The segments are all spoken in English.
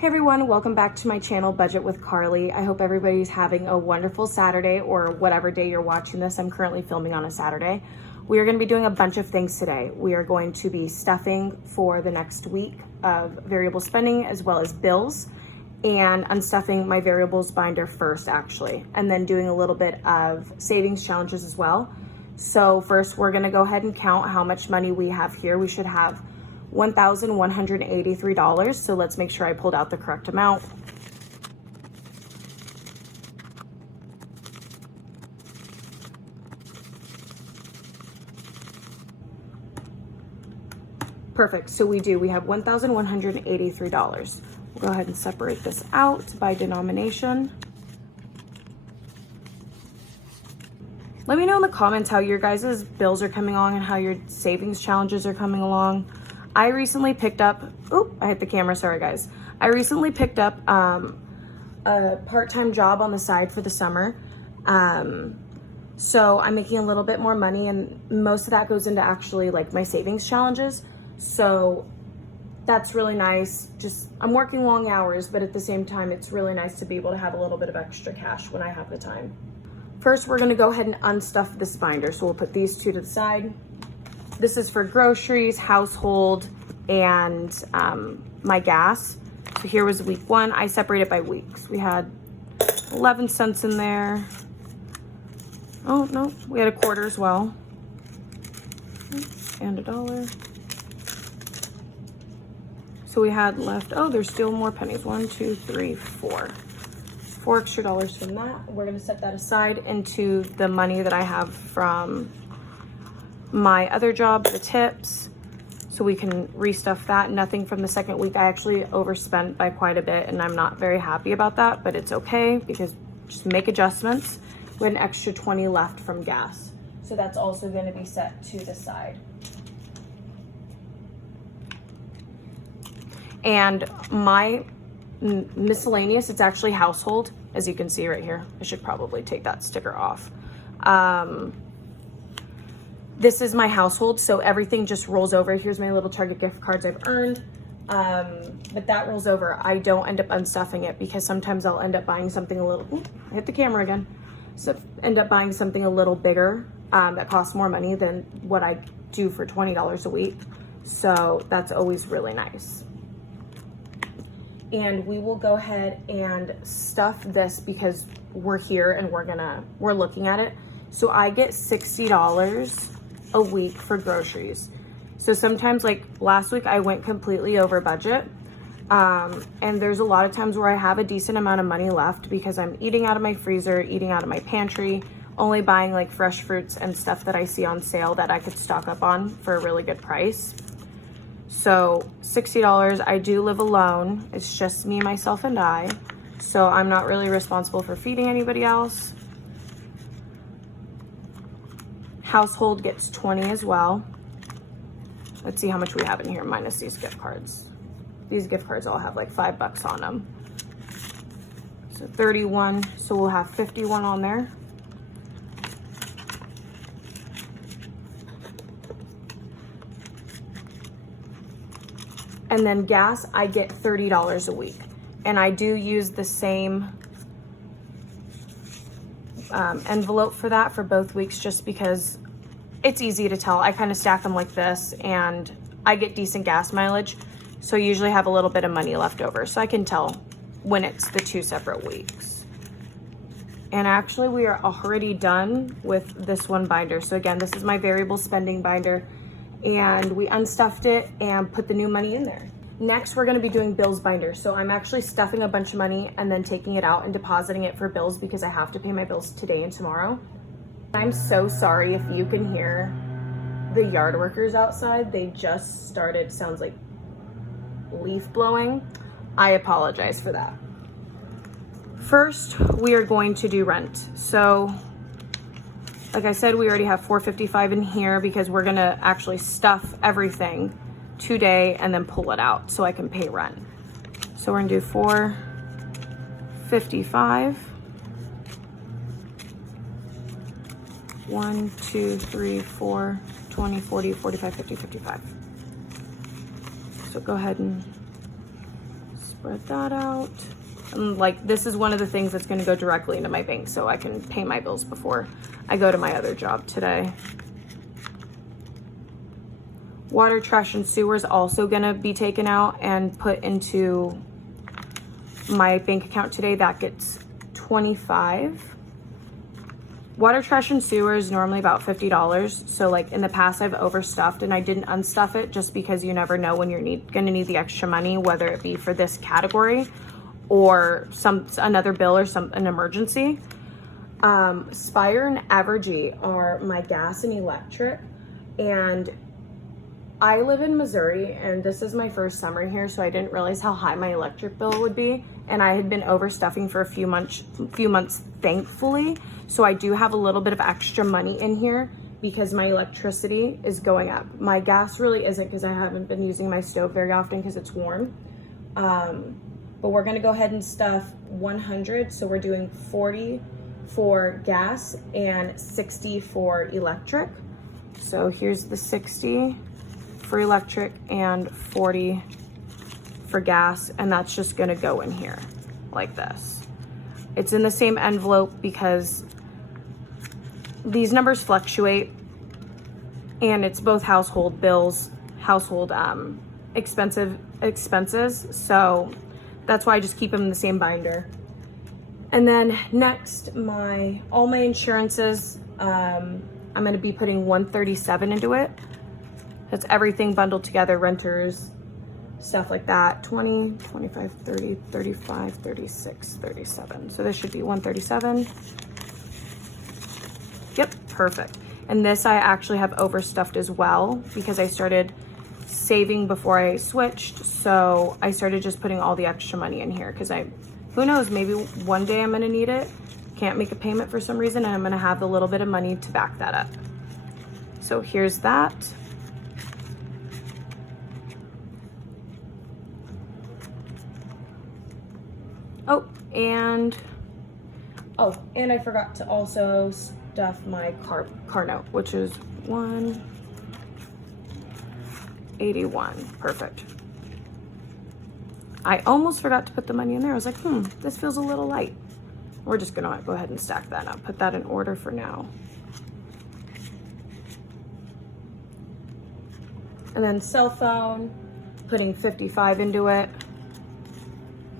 Hey everyone, welcome back to my channel, Budget with Carly. I hope everybody's having a wonderful Saturday or whatever day you're watching this. I'm currently filming on a Saturday. We are going to be doing a bunch of things today. We are going to be stuffing for the next week of variable spending as well as bills, and unstuffing my variables binder first actually, and then doing a little bit of savings challenges as well. So first we're going to go ahead and count how much money we have here. We should have $1,183. So let's make sure I pulled out the correct amount. Perfect. So we have $1,183. We'll go ahead and separate this out by denomination. Let me know in the comments how your guys' bills are coming along and how your savings challenges are coming along. I recently picked up, I hit the camera, sorry guys. I recently picked up a part-time job on the side for the summer. So I'm making a little bit more money, and most of that goes into actually like my savings challenges. So that's really nice. I'm working long hours, but at the same time, it's really nice to be able to have a little bit of extra cash when I have the time. First, we're gonna go ahead and unstuff this binder. So we'll put these two to the side. This is for groceries, household, and my gas. So here was week one. I separated by weeks. We had 11 cents in there. Oh no, we had a quarter as well. And $1. So we had left, there's still more pennies. 1, 2, 3, 4. $4 extra from that. We're gonna set that aside into the money that I have from my other job, the tips, so we can restuff that. Nothing from the second week. I actually overspent by quite a bit, and I'm not very happy about that, but it's okay because just make adjustments. We had an extra 20 left from gas, so that's also going to be set to the side. And my miscellaneous, it's actually household, as you can see right here. I should probably take that sticker off. This is my household, so everything just rolls over. Here's my little Target gift cards I've earned, but that rolls over. I don't end up unstuffing it because sometimes I'll end up buying something a little, I hit the camera again. So end up buying something a little bigger that costs more money than what I do for $20 a week. So that's always really nice. And we will go ahead and stuff this because we're here and we're looking at it. So I get $60 a week for groceries. So sometimes, like last week, I went completely over budget. And there's a lot of times where I have a decent amount of money left because I'm eating out of my freezer, eating out of my pantry, only buying like fresh fruits and stuff that I see on sale that I could stock up on for a really good price. So $60, I do live alone. It's just me, myself, and I. So I'm not really responsible for feeding anybody else. Household gets 20 as well. Let's see how much we have in here minus these gift cards. These gift cards all have like $5 on them. So 31, so we'll have 51 on there. And then gas, I get $30 a week. And I do use the same envelope for that for both weeks just because it's easy to tell. I kind of stack them like this and I get decent gas mileage. So I usually have a little bit of money left over. So I can tell when it's the two separate weeks. And actually we are already done with this one binder. So again, this is my variable spending binder and we unstuffed it and put the new money in there. Next, we're gonna be doing bills binder. So I'm actually stuffing a bunch of money and then taking it out and depositing it for bills because I have to pay my bills today and tomorrow. I'm so sorry if you can hear the yard workers outside. They just started, sounds like leaf blowing. I apologize for that. First, we are going to do rent. So like I said, we already have $455 in here because we're gonna actually stuff everything today and then pull it out so I can pay rent. So we're gonna do $455. 1, 2, 3, 4, 20, 40, 45, 50, 55. So go ahead and spread that out. And like, this is one of the things that's gonna go directly into my bank so I can pay my bills before I go to my other job today. Water, trash, and sewer is also gonna be taken out and put into my bank account today. That gets $25. Water, trash, and sewer is normally about $50. So like in the past, I've overstuffed and I didn't unstuff it just because you never know when you're gonna need the extra money, whether it be for this category or another bill or an emergency. Spire and Evergy are my gas and electric, and I live in Missouri and this is my first summer here, so I didn't realize how high my electric bill would be, and I had been overstuffing for a few months, thankfully. So I do have a little bit of extra money in here because my electricity is going up. My gas really isn't because I haven't been using my stove very often because it's warm. But we're gonna go ahead and stuff 100. So we're doing 40 for gas and 60 for electric. So here's the 60 for electric and 40 for gas, and that's just gonna go in here like this. It's in the same envelope because these numbers fluctuate, and it's both household bills, household expenses, so that's why I just keep them in the same binder. And then next, all my insurances, I'm gonna be putting 137 into it. That's everything bundled together, renters, stuff like that. 20, 25, 30, 35, 36, 37. So this should be 137. Yep, perfect. And this I actually have overstuffed as well because I started saving before I switched. So I started just putting all the extra money in here because who knows, maybe one day I'm gonna need it. Can't make a payment for some reason, and I'm gonna have a little bit of money to back that up. So here's that. And I forgot to also stuff my car note, which is 181. Perfect. I almost forgot to put the money in there. I was like, this feels a little light. We're just gonna go ahead and stack that up. Put that in order for now. And then cell phone, putting 55 into it.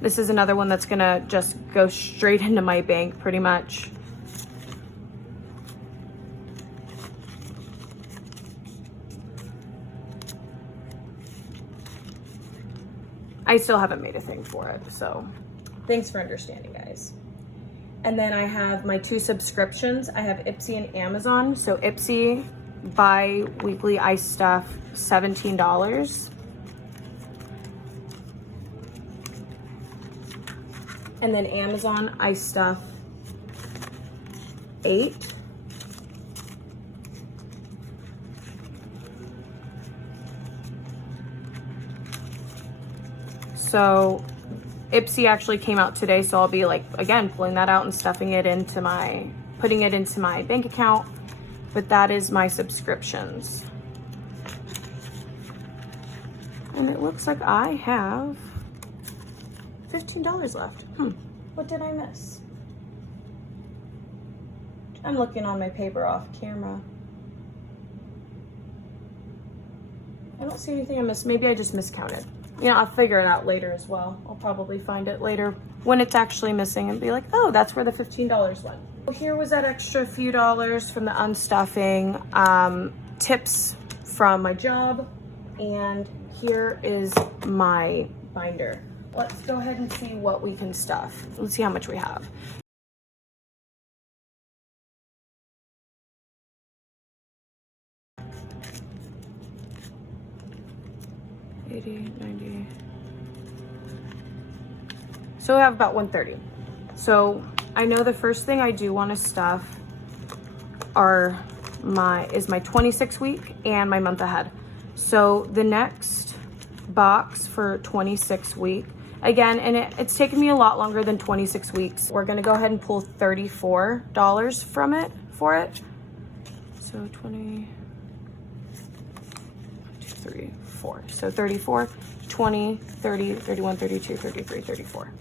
This is another one that's gonna just go straight into my bank pretty much. I still haven't made a thing for it, so thanks for understanding, guys. And then I have my 2 subscriptions. I have Ipsy and Amazon. So Ipsy, bi-weekly I stuff $17. And then Amazon, I stuff 8. So Ipsy actually came out today, so I'll be like, again, pulling that out and putting it into my bank account. But that is my subscriptions. And it looks like I have $15 left. What did I miss? I'm looking on my paper off camera. I don't see anything I missed. Maybe I just miscounted. You know, I'll figure it out later as well. I'll probably find it later when it's actually missing and be like, oh, that's where the $15 went. Here was that extra few dollars from the unstuffing, tips from my job, and here is my binder. Let's go ahead and see what we can stuff. Let's see how much we have. 80, 90. So we have about 130. So I know the first thing I do want to stuff is my 26 week and my month ahead. So the next box for 26 week, again, and it's taken me a lot longer than 26 weeks. We're gonna go ahead and pull $34 from it for it. So 20, 1, 2, 3, 4. So 34, 20, 30, 31, 32, 33, 34.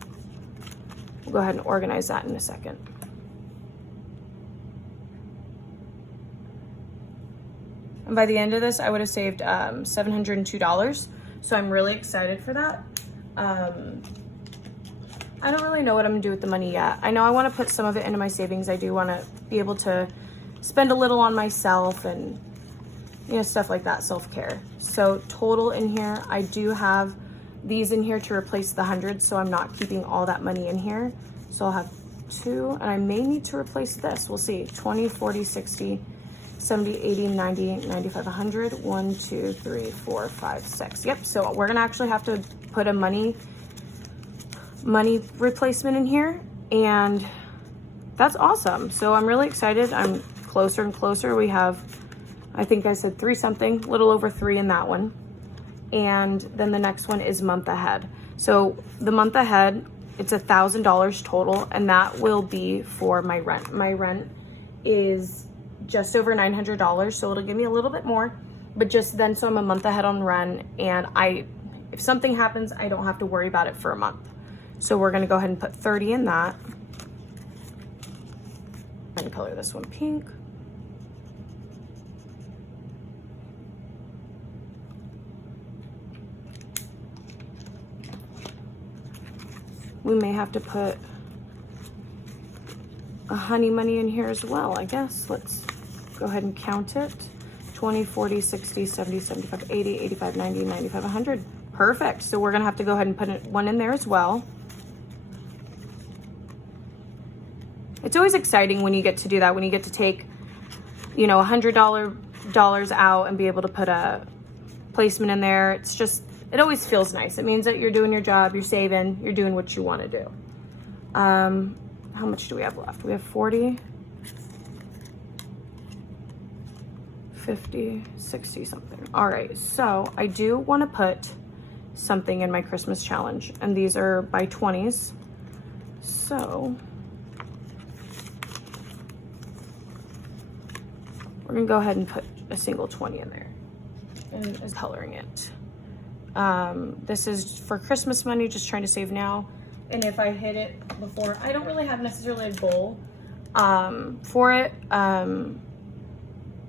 We'll go ahead and organize that in a second. And by the end of this, I would have saved $702. So I'm really excited for that. I don't really know what I'm gonna do with the money yet. I know I wanna put some of it into my savings. I do wanna be able to spend a little on myself and, you know, stuff like that, self-care. So total in here, I do have these in here to replace the 100, so I'm not keeping all that money in here. So I'll have 2, and I may need to replace this. We'll see. 20, 40, 60, 70, 80, 90, 95, 100. 1, 2, 3, 4, 5, 6. Yep, so we're gonna actually have to put a money replacement in here, and that's awesome. So I'm really excited. I'm closer and closer. We have, I think I said 3 something, a little over 3 in that one. And then the next one is month ahead. So the month ahead, it's $1,000 total, and that will be for my rent. My rent is just over $900, so it'll give me a little bit more, but just then, so I'm a month ahead on rent, and if something happens, I don't have to worry about it for a month. So we're gonna go ahead and put 30 in that. I'm gonna color this one pink. We may have to put a honey money in here as well, I guess. Let's go ahead and count it. 20, 40, 60, 70, 75, 80, 85, 90, 95, 100. Perfect. So we're gonna have to go ahead and put one in there as well. It's always exciting when you get to do that, when you get to take, you know, $100 out and be able to put a placement in there. It's just, it always feels nice. It means that you're doing your job, you're saving, you're doing what you want to do. How much do we have left? We have 40, 50, 60 something. All right, so I do want to put something in my Christmas challenge, and these are by 20s. So we're gonna go ahead and put a single 20 in there and is coloring it. This is for Christmas money, just trying to save now. And if I hit it before, I don't really have necessarily a goal for it,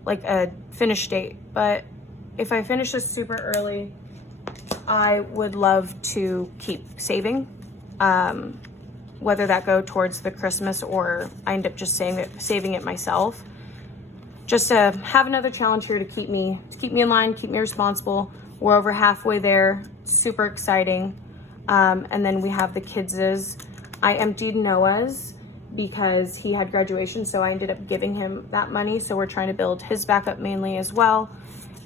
like a finish date. But if I finish this super early, I would love to keep saving, whether that go towards the Christmas or I end up just saving it myself. Just to have another challenge here to keep me in line, keep me responsible. We're over halfway there, super exciting. And then we have the kids's. I emptied Noah's because he had graduation, so I ended up giving him that money. So we're trying to build his back up mainly as well.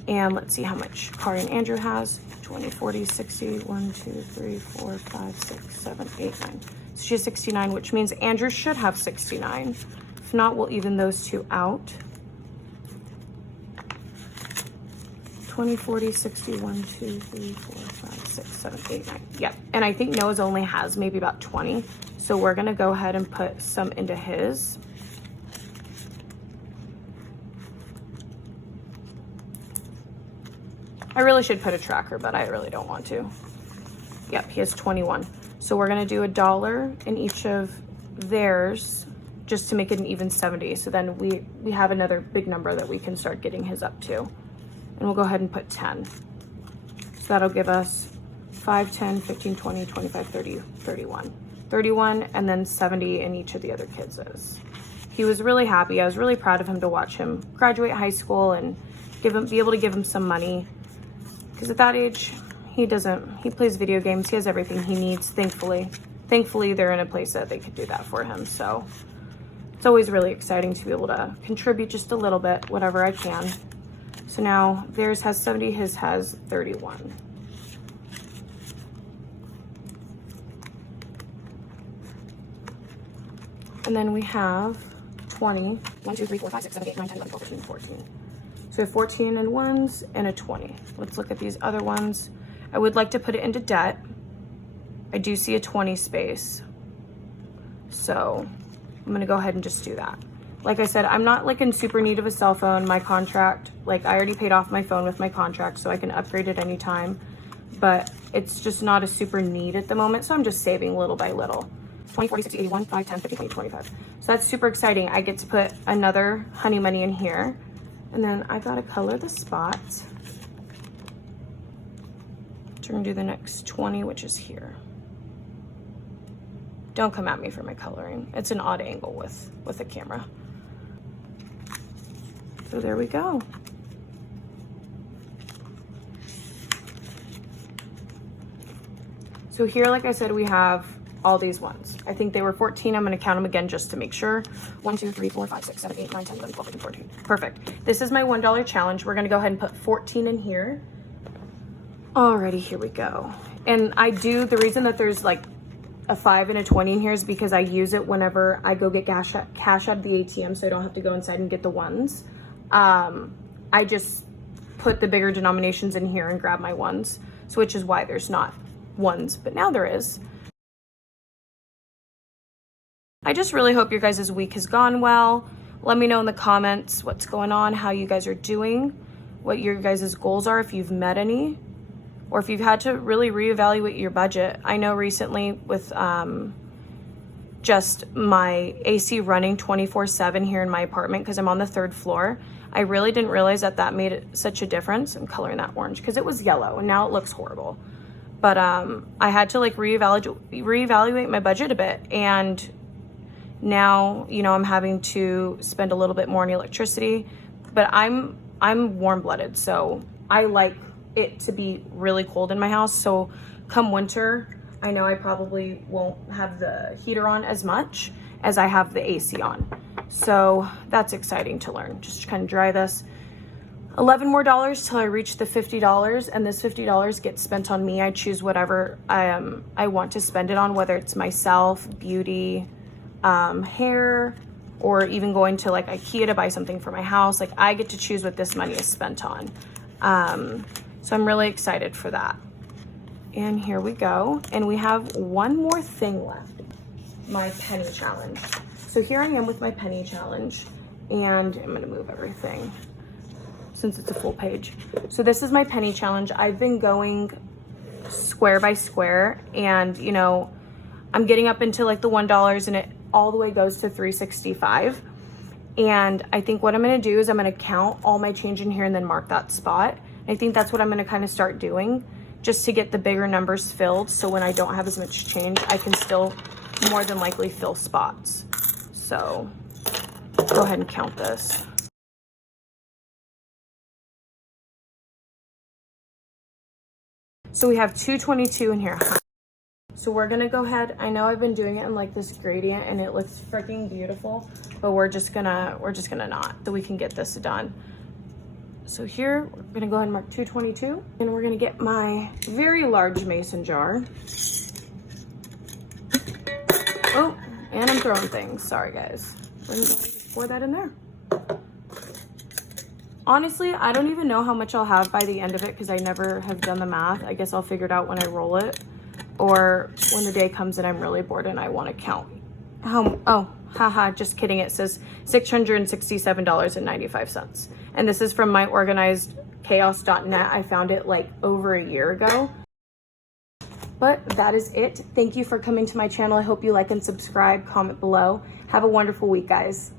And let's see how much Kari and Andrew has. 20, 40, 60, 1, 2, 3, 4, 5, 6, 7, 8, 9. So she has 69, which means Andrew should have 69. If not, we'll even those two out. 20, 40, 60, 1, 2, 3, 4, 5, 6, 7, 8, 9. Yep. And I think Noah's only has maybe about 20. So we're going to go ahead and put some into his. I really should put a tracker, but I really don't want to. Yep, he has 21. So we're going to do $1 in each of theirs just to make it an even 70. So then we have another big number that we can start getting his up to. And we'll go ahead and put 10. So that'll give us 5, 10, 15, 20, 25, 30, 31. 31 and then 70 in each of the other kids'. He was really happy. I was really proud of him to watch him graduate high school and be able to give him some money. Because at that age, he plays video games. He has everything he needs, thankfully. Thankfully, they're in a place that they could do that for him. So it's always really exciting to be able to contribute just a little bit, whatever I can. So now theirs has 70, his has 31. And then we have 20. 1, 2, 3, 4, 5, 6, 7, 8, 9, 10, 11, 12, 13, 14. So we have 14 in ones and a 20. Let's look at these other ones. I would like to put it into debt. I do see a 20 space. So I'm gonna go ahead and just do that. Like I said, I'm not like in super need of a cell phone. My contract, like I already paid off my phone with my contract, so I can upgrade it anytime. but it's just not a super need at the moment. So I'm just saving little by little. 20, 40, 60, 81, 5, 10, 50, 20, 25. So that's super exciting. I get to put another Honey Money in here. And then I gotta color the spots. So we're gonna do the next 20, which is here. Don't come at me for my coloring. It's an odd angle with the camera. So there we go. So here, like I said, we have all these ones. I think they were 14. I'm gonna count them again just to make sure. 1, 2, 3, 4, 5, 6, 7, 8, 9, 10, 11, 12, 13, 14. Perfect. This is my $1 challenge. We're gonna go ahead and put 14 in here. Alrighty, here we go. And the reason that there's like a 5 and a 20 in here is because I use it whenever I go get cash out of the ATM, so I don't have to go inside and get the ones. I just put the bigger denominations in here and grab my ones, so which is why there's not ones, but now there is. I just really hope your guys' week has gone well. Let me know in the comments what's going on, how you guys are doing, what your guys' goals are, if you've met any, or if you've had to really reevaluate your budget. I know recently with just my AC running 24/7 here in my apartment because I'm on the 3rd floor, I really didn't realize that made such a difference. I'm coloring that orange because it was yellow and now it looks horrible. But I had to like reevaluate my budget a bit, and now, you know, I'm having to spend a little bit more on electricity, but I'm warm-blooded, so I like it to be really cold in my house. So come winter, I know I probably won't have the heater on as much as I have the AC on. So that's exciting to learn. Just kind of dry this. $11 more till I reach the $50, and this $50 gets spent on me. I choose whatever I want to spend it on, whether it's myself, beauty, hair, or even going to like IKEA to buy something for my house. Like I get to choose what this money is spent on. So I'm really excited for that. And here we go. And we have one more thing left, my penny challenge. So here I am with my penny challenge, and I'm gonna move everything since it's a full page. So this is my penny challenge. I've been going square by square, and you know, I'm getting up into like the $1, and it all the way goes to $3.65. And I think what I'm gonna do is I'm gonna count all my change in here and then mark that spot. I think that's what I'm gonna kind of start doing, just to get the bigger numbers filled, so when I don't have as much change, I can still more than likely fill spots. So go ahead and count this. So we have 222 in here. So we're gonna go ahead, I know I've been doing it in like this gradient and it looks freaking beautiful, but we're just gonna not, so we can get this done. So here, we're gonna go ahead and mark 222, and we're gonna get my very large mason jar. Oh, and I'm throwing things, sorry guys. We're gonna just pour that in there. Honestly, I don't even know how much I'll have by the end of it because I never have done the math. I guess I'll figure it out when I roll it, or when the day comes and I'm really bored and I want to count. Oh, haha, just kidding. It says $667.95. And this is from myorganizedchaos.net. I found it like over a year ago. But that is it. Thank you for coming to my channel. I hope you like and subscribe, comment below. Have a wonderful week, guys.